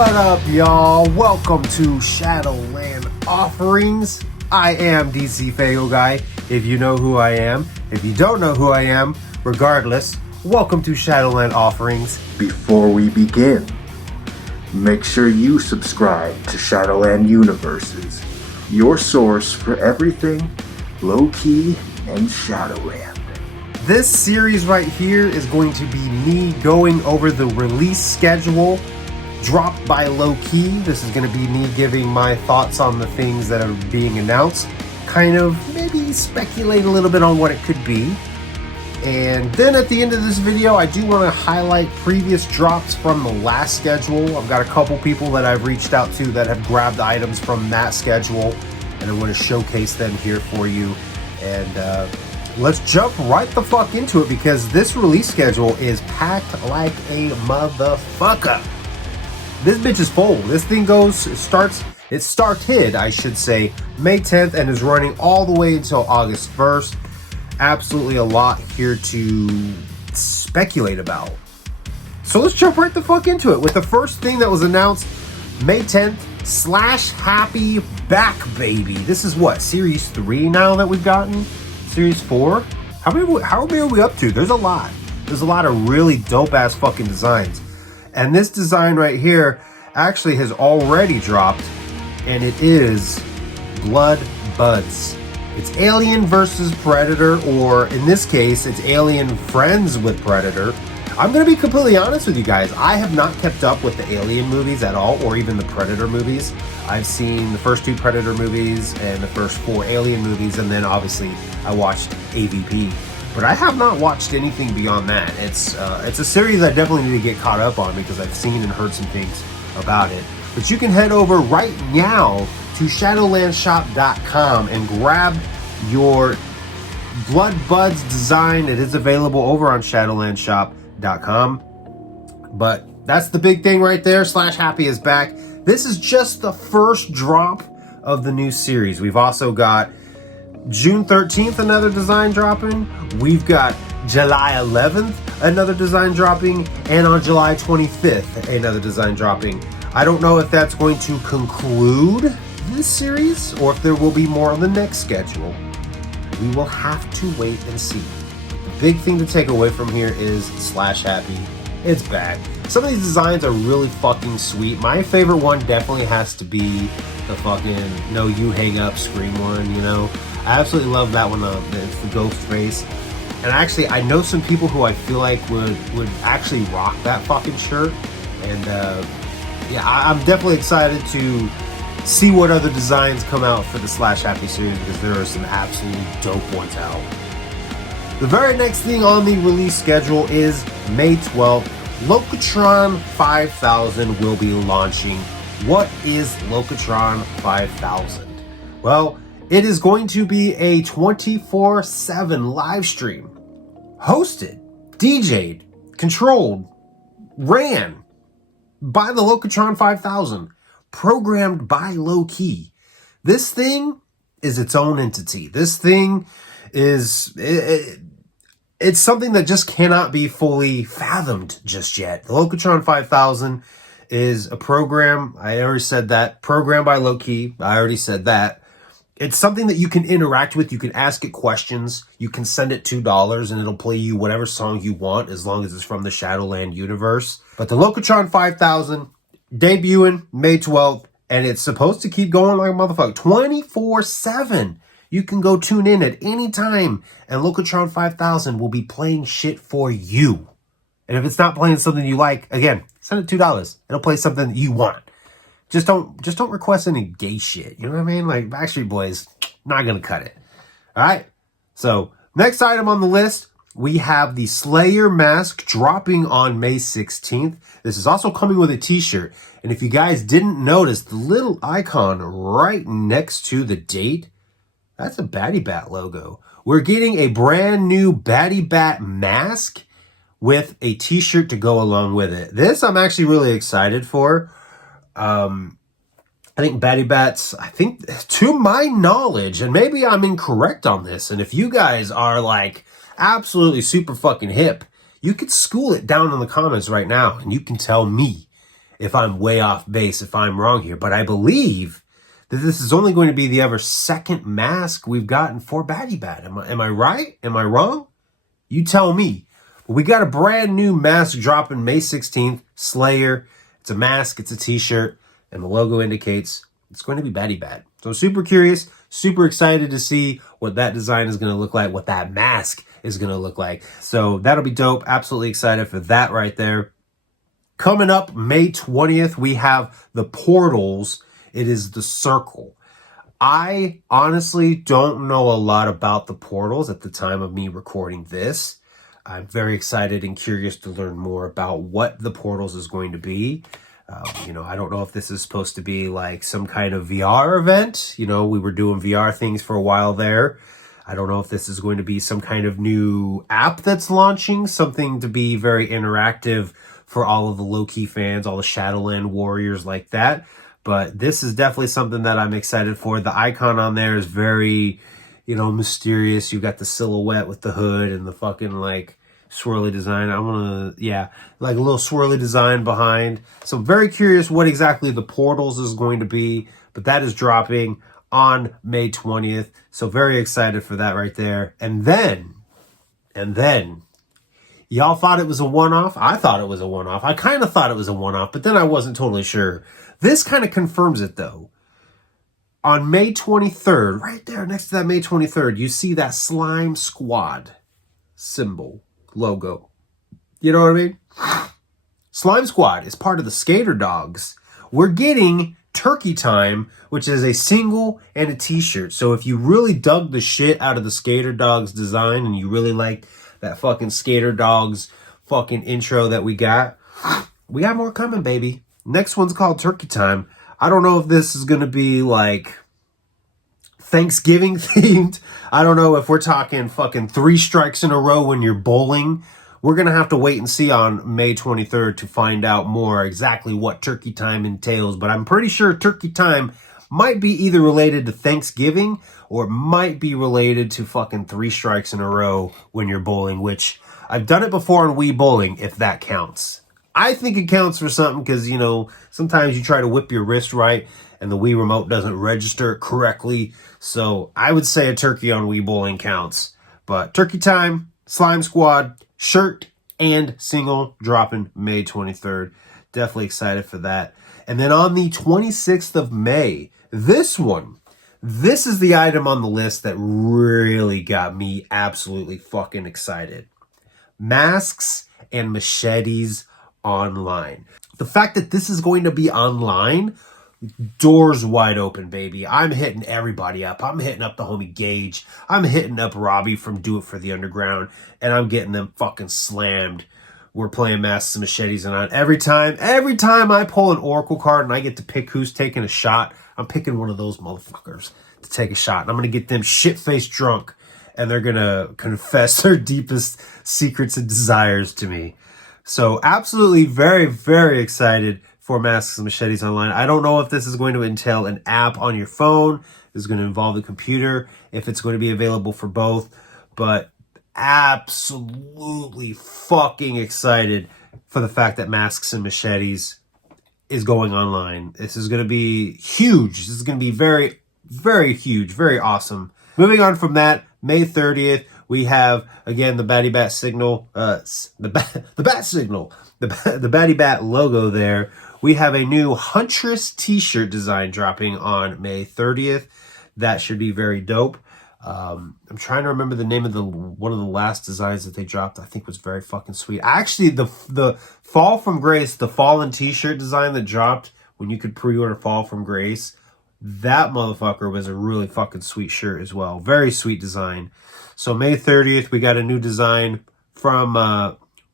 What up, y'all? Welcome to Shadowland Offerings. I am DC Fago Guy, if you know who I am. If you don't know who I am, regardless, welcome to Shadowland Offerings. Before we begin, make sure you subscribe to Shadowland Universes, your source for everything low-key and Shadowland. This series right here is going to be me going over the release schedule dropped by low-key. This is going to be me giving my thoughts on the things that are being announced, kind of maybe speculate a little bit on what it could be. And then at the end of this video, I do want to highlight previous drops from the last schedule. I've got a couple people that I've reached out to that have grabbed items from that schedule, and I want to showcase them here for you. And let's jump right the fuck into it, because this release schedule is packed like a motherfucker. This bitch is full. This thing it started, I should say, May 10th and is running all the way until August 1st. Absolutely a lot here to speculate about. So let's jump right the fuck into it with the first thing that was announced May 10th, Slash Happy Back Baby. This is what, Series 3 now that we've gotten? Series 4? How many are we up to? There's a lot. There's a lot of really dope ass fucking designs. And this design right here actually has already dropped, and it is Blood Buds. It's Alien versus Predator, or in this case, it's Alien friends with Predator. I'm going to be completely honest with you guys. I have not kept up with the Alien movies at all, or even the Predator movies. I've seen the first 2 Predator movies and the first 4 Alien movies, and then obviously I watched AVP. But I have not watched anything beyond that. It's a series I definitely need to get caught up on, because I've seen and heard some things about it. But you can head over right now to shadowlandshop.com and grab your Blood Buds design. It is available over on shadowlandshop.com. But that's the big thing right there. Slash Happy is back. This is just the first drop of the new series. We've also got June 13th, another design dropping. We've got July 11th, another design dropping. And on July 25th, another design dropping. I don't know if that's going to conclude this series or if there will be more on the next schedule. We will have to wait and see. The big thing to take away from here is Slash Happy. It's back. Some of these designs are really fucking sweet. My favorite one definitely has to be the fucking No You Hang Up Scream one, you know? I absolutely love that one. It's the ghost face. And actually, I know some people who I feel like would actually rock that fucking shirt. And yeah, I'm definitely excited to see what other designs come out for the Slash Happy series, because there are some absolutely dope ones out. The very next thing on the release schedule is May 12th. Locatron 5000 will be launching. What is Locatron 5000? Well, it is going to be a 24/7 live stream, hosted, DJ'd, controlled, ran by the Locatron 5000, programmed by low-key. This thing is its own entity. This thing is... It's something that just cannot be fully fathomed just yet. The Locatron 5000 is a program, I already said that, programmed by low-key, I already said that. It's something that you can interact with. You can ask it questions. You can send it $2 and it'll play you whatever song you want, as long as it's from the Shadowland universe. But the Locatron 5000, debuting May 12th, and it's supposed to keep going like a motherfucker. 24/7. You can go tune in at any time, and Locatron 5000 will be playing shit for you. And if it's not playing something you like, again, send it $2. It'll play something that you want. Just don't request any gay shit. You know what I mean? Like Backstreet Boys, not gonna cut it. All right. So next item on the list, we have the Slayer mask dropping on May 16th. This is also coming with a t-shirt. And if you guys didn't notice, the little icon right next to the date, that's a Batty Bat logo. We're getting a brand new Batty Bat mask with a t-shirt to go along with it. This I'm actually really excited for. I think Batty Bats, to my knowledge, and maybe I'm incorrect on this, and if you guys are like absolutely super fucking hip, you could school it down in the comments right now, and you can tell me if I'm way off base, if I'm wrong here. But I believe that this is only going to be the ever second mask we've gotten for Batty Bat. Am I right? Am I wrong? You tell me. But we got a brand new mask dropping May 16th. Slayer. It's a mask. It's a t-shirt. And the logo indicates it's going to be Batty Bat. So super curious. Super excited to see what that design is going to look like. What that mask is going to look like. So that'll be dope. Absolutely excited for that right there. Coming up May 20th, we have the Portals. It is the Circle. I honestly don't know a lot about the Portals at the time of me recording this. I'm very excited and curious to learn more about what the Portals is going to be. I don't know if this is supposed to be like some kind of VR event. We were doing VR things for a while there. I don't know if this is going to be some kind of new app that's launching, something to be very interactive for all of the low-key fans, all the Shadowland warriors like that. But this is definitely something that I'm excited for. The icon on there is very, mysterious. You got the silhouette with the hood and the fucking like swirly design. Like a little swirly design behind. So I'm very curious what exactly the Portals is going to be. But that is dropping on May 20th. So very excited for that right there. And then, y'all thought it was a one-off? I thought it was a one-off. I kind of thought it was a one-off, but then I wasn't totally sure. This kind of confirms it, though. On May 23rd, right there next to that May 23rd, you see that Slime Squad symbol, logo. You know what I mean? Slime Squad is part of the Skater Dogs. We're getting Turkey Time, which is a single and a t-shirt. So if you really dug the shit out of the Skater Dogs design and you really liked that fucking Skater Dogs fucking intro that we got more coming, baby. Next one's called Turkey Time. I don't know if this is going to be like Thanksgiving themed. I don't know if we're talking fucking 3 strikes in a row when you're bowling. We're going to have to wait and see on May 23rd to find out more exactly what Turkey Time entails. But I'm pretty sure Turkey Time might be either related to Thanksgiving or it might be related to fucking 3 strikes in a row when you're bowling, which I've done it before on Wii Bowling, if that counts. I think it counts for something because, sometimes you try to whip your wrist right and the Wii remote doesn't register it correctly. So I would say a turkey on Wii Bowling counts. But Turkey Time, Slime Squad, shirt and single dropping May 23rd. Definitely excited for that. And then on the 26th of May, this is the item on the list that really got me absolutely fucking excited. Masks and machetes online. The fact that this is going to be online, doors wide open, baby. I'm hitting everybody up. I'm hitting up the homie Gage. I'm hitting up Robbie from Do It For The Underground, and I'm getting them fucking slammed. We're playing Masks and Machetes, and every time I pull an Oracle card and I get to pick who's taking a shot, I'm picking one of those motherfuckers to take a shot. And I'm going to get them shit-faced drunk, and they're going to confess their deepest secrets and desires to me. So absolutely very, very excited for Masks and Machetes Online. I don't know if this is going to entail an app on your phone. This is going to involve the computer, if it's going to be available for both. But absolutely fucking excited for the fact that Masks and Machetes is going online. This is going to be huge. This is going to be very, very huge, very awesome. Moving on from that, May 30th, we have, again, the Batty Bat signal, the bat signal, the Batty Bat logo there. We have a new Huntress t-shirt design dropping on May 30th. That should be very dope. I'm trying to remember the name of one of the last designs that they dropped. I think was very fucking sweet. Actually, the Fall from Grace, the Fallen t-shirt design that dropped when you could pre-order Fall from Grace, that motherfucker was a really fucking sweet shirt as well. Very sweet design. So May 30th, we got a new design from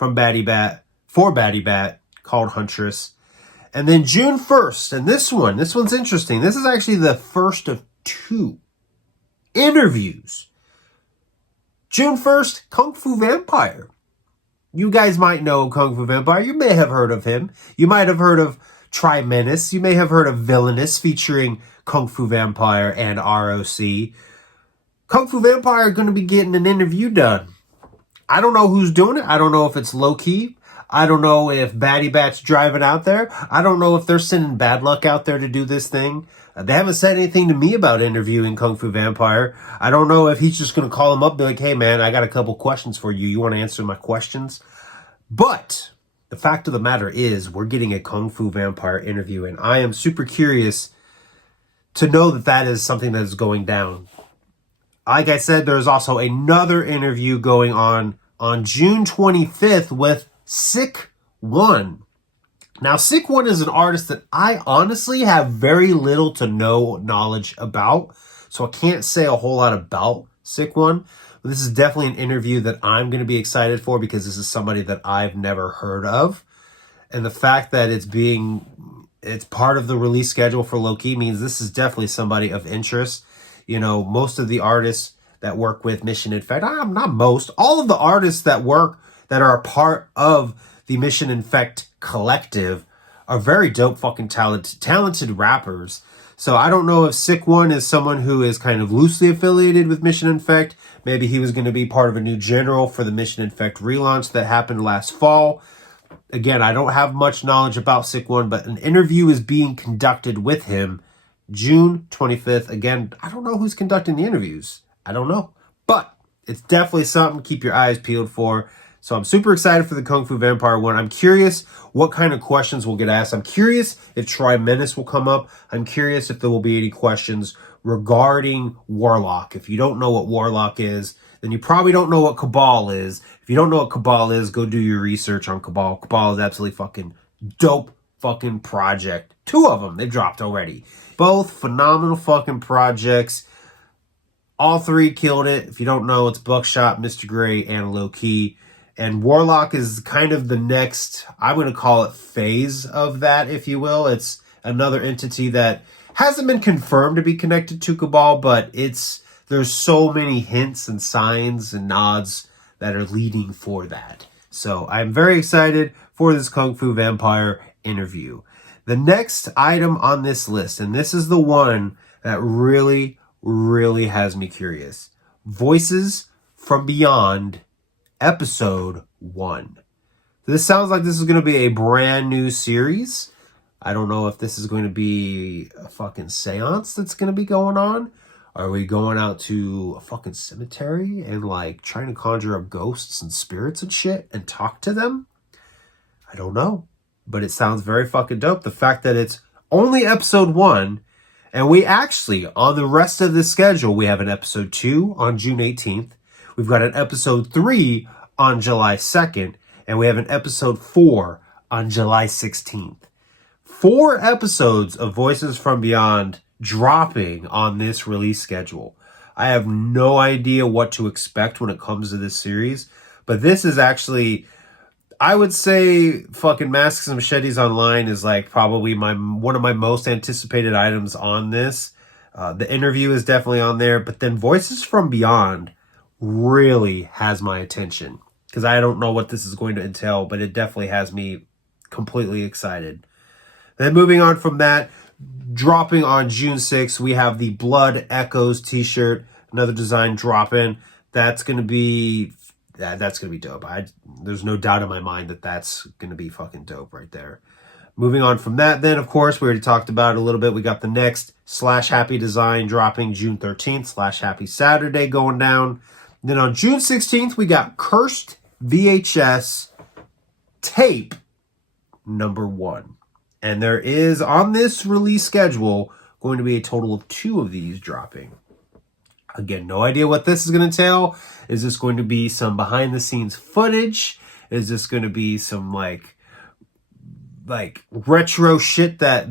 Batty Bat, for Batty Bat, called Huntress. And then June 1st, and this one's interesting. This is actually the first of 2 interviews. June 1st, Kung Fu Vampire. You guys might know Kung Fu Vampire. You may have heard of him. You might have heard of Tri-Menace. You may have heard of Villainous featuring Kung Fu Vampire and ROC. Kung Fu Vampire are going to be getting an interview done I don't know who's doing it. I don't know if it's low key. I don't know if Batty Bat's driving out there. I don't know if they're sending Bad Luck out there to do this thing. They haven't said anything to me about interviewing Kung Fu Vampire. I don't know if he's just going to call him up and be like, hey, man, I got a couple questions for you. You want to answer my questions? But the fact of the matter is we're getting a Kung Fu Vampire interview, and I am super curious to know that that is something that is going down. Like I said, there's also another interview going on June 25th with Sick One. Now, Sick One is an artist that I honestly have very little to no knowledge about, so I can't say a whole lot about Sick One. But this is definitely an interview that I'm going to be excited for because this is somebody that I've never heard of. And the fact that it's part of the release schedule for Loki means this is definitely somebody of interest. You know, most of the artists that work with Mission Infect, not most, all of the artists that are a part of the Mission Infect collective are very dope fucking talented rappers. So I don't know if Sick One is someone who is kind of loosely affiliated with Mission Infect. Maybe he was going to be part of a new general for the Mission Infect relaunch that happened last fall. Again, I don't have much knowledge about Sick One, but an interview is being conducted with him June 25th. Again, I don't know who's conducting the interviews. I don't know. But it's definitely something to keep your eyes peeled for. So I'm super excited for the Kung Fu Vampire one. I'm curious what kind of questions will get asked. I'm curious if Tri-Menace will come up. I'm curious if there will be any questions regarding Warlock. If you don't know what Warlock is, then you probably don't know what Cabal is. If you don't know what Cabal is, go do your research on Cabal. Cabal is absolutely fucking dope fucking project. 2 of them, they dropped already. Both phenomenal fucking projects. All 3 killed it. If you don't know, it's Buckshot, Mr. Gray, and Low Key. And Warlock is kind of the next, I'm going to call it phase of that, if you will. It's another entity that hasn't been confirmed to be connected to Cabal, but there's so many hints and signs and nods that are leading for that. So I'm very excited for this Kung Fu Vampire interview. The next item on this list, and this is the one that really, really has me curious. Voices from Beyond, Episode 1. This sounds like this is going to be a brand new series. I don't know if this is going to be a fucking seance that's going to be going on. Are we going out to a fucking cemetery and like trying to conjure up ghosts and spirits and shit and talk to them? I don't know. But it sounds very fucking dope. The fact that it's only episode 1, and we actually, on the rest of the schedule, we have an episode 2 on June 18th. We've got an episode 3 on July 2nd, and we have an episode 4 on July 16th. 4 episodes of Voices from Beyond dropping on this release schedule. I have no idea what to expect when it comes to this series, but this is actually, I would say fucking Masks and Machetes Online is like probably one of my most anticipated items on this. The interview is definitely on there, but then Voices from Beyond really has my attention because I don't know what this is going to entail, but it definitely has me completely excited. Then moving on from that, dropping on June 6th, we have the Blood Echoes t-shirt, another design dropping. That's going to be dope. There's no doubt in my mind that that's going to be fucking dope right there. Moving on from that, then, of course, we already talked about it a little bit. We got the next Slash Happy design dropping June 13th, Slash Happy Saturday going down. Then on June 16th, we got Cursed VHS Tape number 1. And there is, on this release schedule, going to be a total of 2 of these dropping. Again, no idea what this is going to entail. Is this going to be some behind-the-scenes footage? Is this going to be some, like retro shit that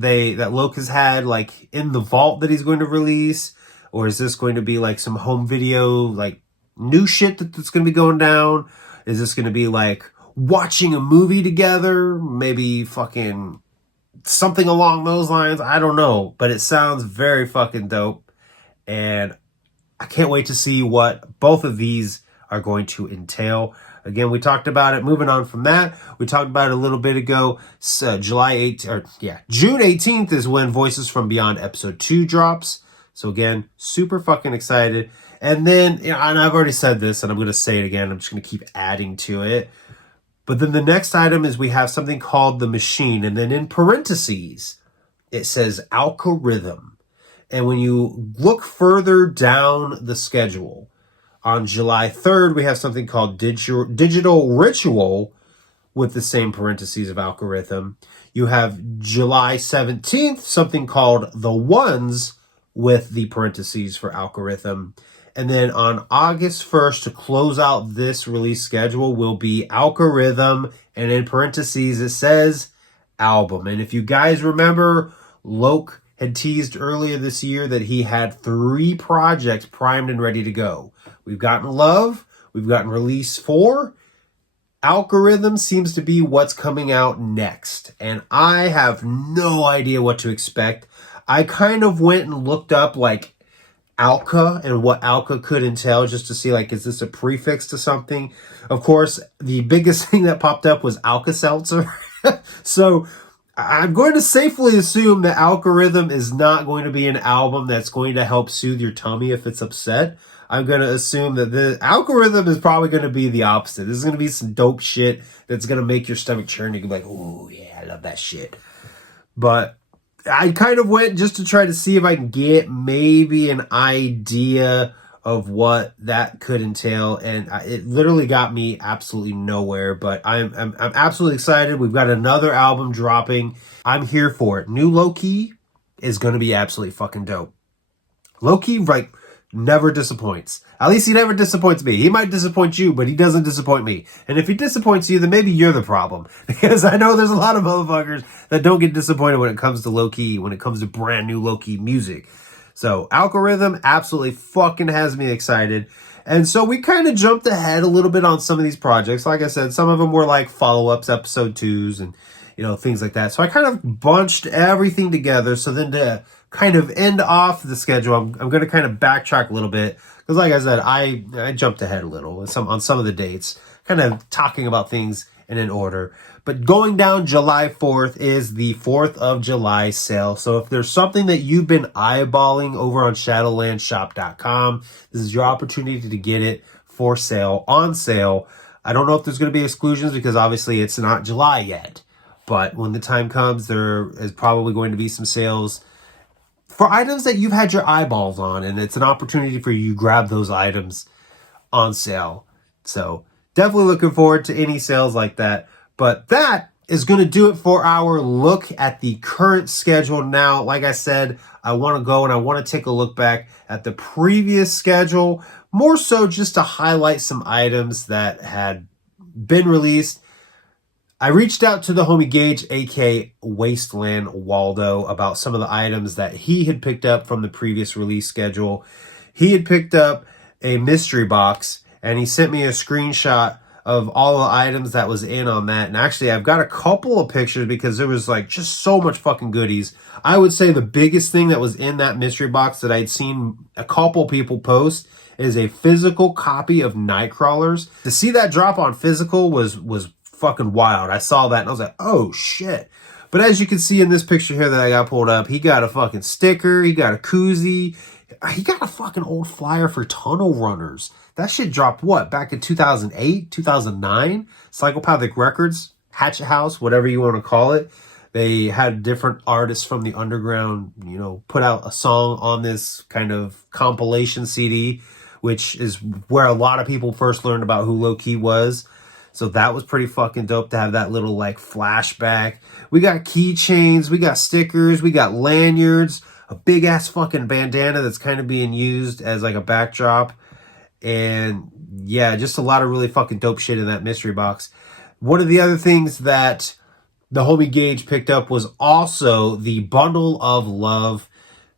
Locust had, like, in the vault that he's going to release? Or is this going to be, like, some home video, like, new shit that's going to be going down? Is this going to be, like, watching a movie together? Maybe fucking something along those lines. I don't know, but it sounds very fucking dope, and I can't wait to see what both of these are going to entail. Again, we talked about it. Moving on from that, we talked about it a little bit ago. So June 18th is when Voices from Beyond episode 2 drops. So again, super fucking excited. And then, and I've already said this, and I'm going to say it again. I'm just going to keep adding to it. But then the next item is we have something called the machine. And then in parentheses, it says algorithm. And when you look further down the schedule, on July 3rd, we have something called digital ritual with the same parentheses of algorithm. You have July 17th, something called the ones with the parentheses for algorithm. And then on August 1st, to close out this release schedule, will be algorithm. And in parentheses, it says album. And if you guys remember, Loke had teased earlier this year that he had 3 projects primed and ready to go. We've gotten Love, we've gotten Release 4. Algorithm seems to be what's coming out next. And I have no idea what to expect. I kind of went and looked up like Alka and what Alka could entail just to see like, is this a prefix to something? Of course, the biggest thing that popped up was Alka-Seltzer. So I'm going to safely assume that Algorithm is not going to be an album that's going to help soothe your tummy if it's upset. I'm going to assume that the Algorithm is probably going to be the opposite. This is going to be some dope shit that's going to make your stomach churn. You can be like, oh yeah, I love that shit. But I kind of went just to try to see if I can get maybe an idea of what that could entail, and it literally got me absolutely nowhere. But I'm absolutely excited. We've got another album dropping. I'm here for it. New Low-Key is going to be absolutely fucking dope. Low-Key, like, never disappoints. At least he never disappoints me. He might disappoint you, but he doesn't disappoint me. And if he disappoints you, then maybe you're the problem. Because I know there's a lot of motherfuckers that don't get disappointed when it comes to Low-Key, when it comes to brand new Low-Key music. So Algorithm absolutely fucking has me excited. And so we kind of jumped ahead a little bit on some of these projects. Like I said, some of them were like follow-ups, episode 2s, and things like that. So I kind of bunched everything together. So then to kind of end off the schedule, I'm going to kind of backtrack a little bit. Because like I said, I jumped ahead a little on some of the dates, kind of talking about things in an order. But going down July 4th is the 4th of July sale. So if there's something that you've been eyeballing over on shadowlandshop.com, this is your opportunity to get it for sale, on sale. I don't know if there's going to be exclusions because obviously it's not July yet. But when the time comes, there is probably going to be some sales for items that you've had your eyeballs on. And it's an opportunity for you to grab those items on sale. So definitely looking forward to any sales like that. But that is going to do it for our look at the current schedule. Now, like I said, I want to go and I want to take a look back at the previous schedule, more so just to highlight some items that had been released. I reached out to the homie Gage, aka Wasteland Waldo, about some of the items that he had picked up from the previous release schedule. He had picked up a mystery box and he sent me a screenshot of all the items that was in on that. And actually, I've got a couple of pictures because there was like just so much fucking goodies. I would say the biggest thing that was in that mystery box that I'd seen a couple people post is a physical copy of Nightcrawlers. To see that drop on physical was fucking wild. I saw that and I was like, oh shit. But as you can see in this picture here that I got pulled up, he got a fucking sticker, he got a koozie, he got a fucking old flyer for Tunnel Runners. That shit dropped what? Back in 2008, 2009? Psychopathic Records, Hatchet House, whatever you want to call it. They had different artists from the underground, put out a song on this kind of compilation CD, which is where a lot of people first learned about who Low-Key was. So that was pretty fucking dope to have that little like flashback. We got keychains, we got stickers, we got lanyards, a big ass fucking bandana that's kind of being used as like a backdrop. And yeah, just a lot of really fucking dope shit in that mystery box. One of the other things that the homie Gage picked up was also the bundle of love.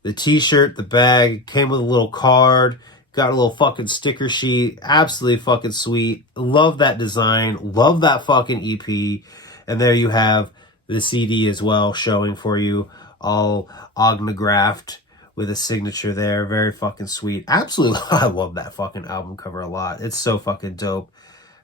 The t-shirt, the bag, came with a little card, got a little fucking sticker sheet. Absolutely fucking sweet. Love that design. Love that fucking EP. And there you have the CD as well showing for you, all autographed with a signature there. Very fucking sweet. Absolutely. I love that fucking album cover a lot. It's so fucking dope.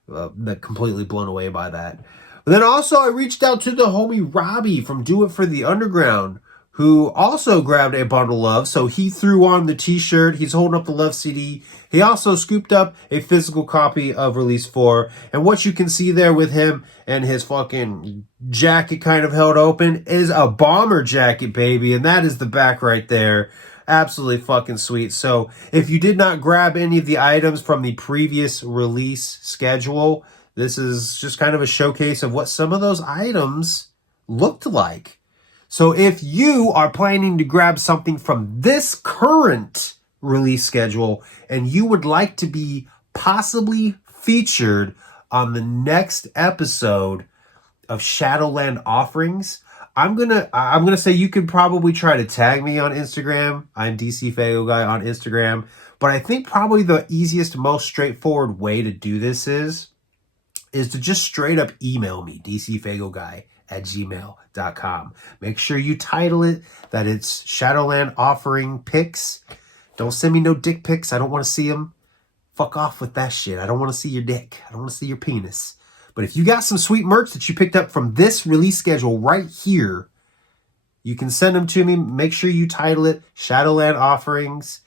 Completely blown away by that. But then also I reached out to the homie Robbie from Do It For The Underground, who also grabbed a bundle of. So he threw on the t-shirt. He's holding up the Love CD. He also scooped up a physical copy of Release 4. And what you can see there with him and his fucking jacket kind of held open is a bomber jacket, baby. And that is the back right there. Absolutely fucking sweet. So if you did not grab any of the items from the previous release schedule, this is just kind of a showcase of what some of those items looked like. So if you are planning to grab something from this current release schedule and you would like to be possibly featured on the next episode of Shadowland offerings, I'm gonna say you could probably try to tag me on Instagram. I'm DC Fago Guy on Instagram. But I think probably the easiest, most straightforward way to do this is to just straight up email me, dcfagoguy@gmail.com. Make sure you title it that it's Shadowland offering pics. Don't send me no dick pics. I don't want to see them. Fuck off with that shit. I don't want to see your dick. I don't want to see your penis. But if you got some sweet merch that you picked up from this release schedule right here, you can send them to me. Make sure you title it Shadowland Offerings,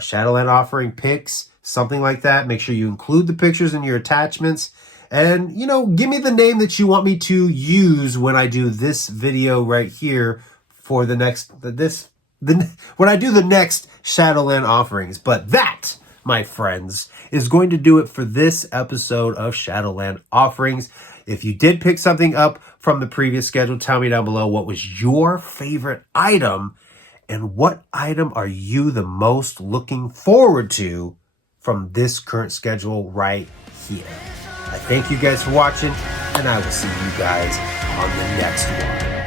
Shadowland Offering Pics, something like that. Make sure you include the pictures in your attachments. And, you know, give me the name that you want me to use when I do this video right here for the next, when I do the next Shadowland Offerings. But that, my friends, is going to do it for this episode of Shadowland Offerings. If you did pick something up from the previous schedule, tell me down below what was your favorite item and what item are you the most looking forward to from this current schedule right here. I thank you guys for watching, and I will see you guys on the next one.